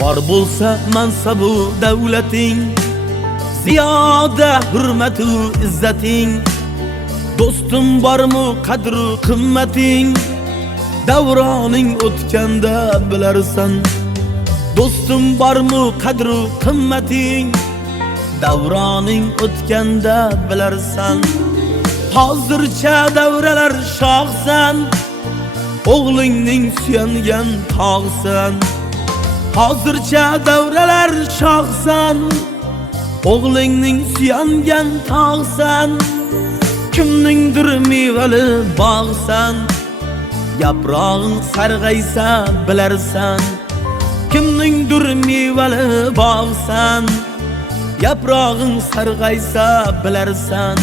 Bor bo'lsa mansabu davlating, ziyoda hurmatu izzating, do'stim bormi qadru qimmating, davroning o'tganda bilarsan. Do'stim bormi qadru qimmating, davroning o'tganda bilarsan. Hozircha davralar shohsan, o'g'lingning suyangan tog'san. Hozircha davralar shohsan, o'g'lingning suyangan tog'san. Kimningdir mevali bog'san, yaprog'ing sarg'aysa bilarsan. Kimningdir mevali bog'san, yaprog'ing sarg'aysa bilarsan.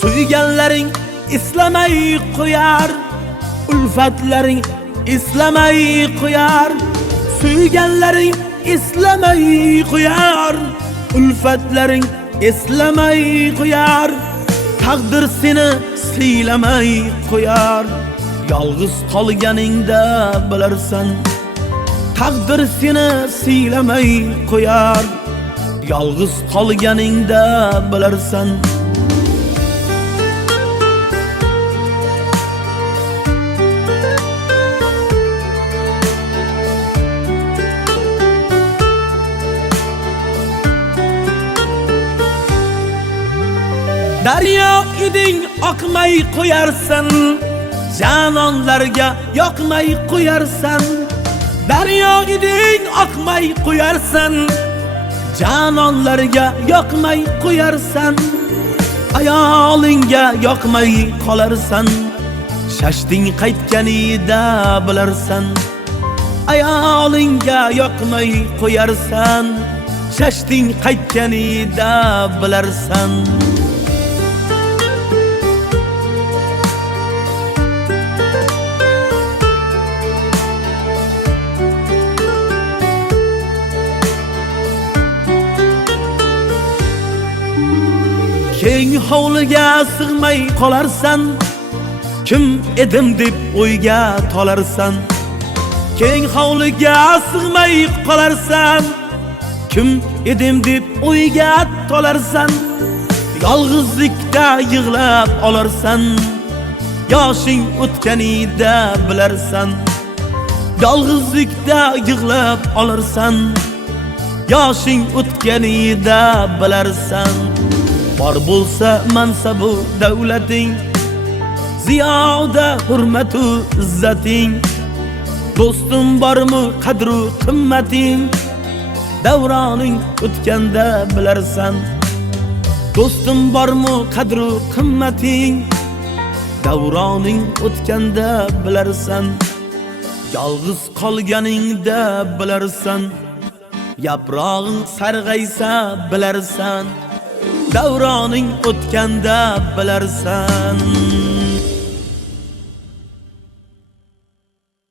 Suyganlaring islamay qo'yar, ulfatlaring islamay qo'yar. Suyganlaring islamay qo'yar, ulfatlaring islamay qo'yar. Taqdir seni siylamay qo'yar, yolg'iz qolganingda bilarsan. Taqdir seni siylamay qo'yar, yolg'iz qolganingda bilarsan. Daryo iding oqmay qo'yarsan, janonlarga yoqmay qo'yarsan. Daryo iding oqmay qo'yarsan, janonlarga yoqmay qo'yarsan. Ayolingga yoqmay qolarsan, shashting qaytganida bilarsan. Ayolingga yoqmay qo'yarsan, shashting qaytganida bilarsan. Keng hovliga sig'may qolarsan, kim edim deb o'yga tolarsan. Keng hovliga sig'may qolarsan, kim edim deb o'yga tolarsan. Yolg'izlikda yig'lab olarsan, yoshing o'tganida bilarsan. Yolg'izlikda yig'lab olarsan, yoshing o'tganida bilarsan. Bor bo'lsa mansabu davlating, ziyoda hurmatu izzating, do'stim bormi qadru qimmating, davroning o'tganda bilarsan. Do'stim bormi qadru qimmating, davroning o'tganda bilarsan. Yolg'iz qolganingda bilarsan, yaprog'ing sarg'aysa bilarsan. Davroning o'tganda bilarsan.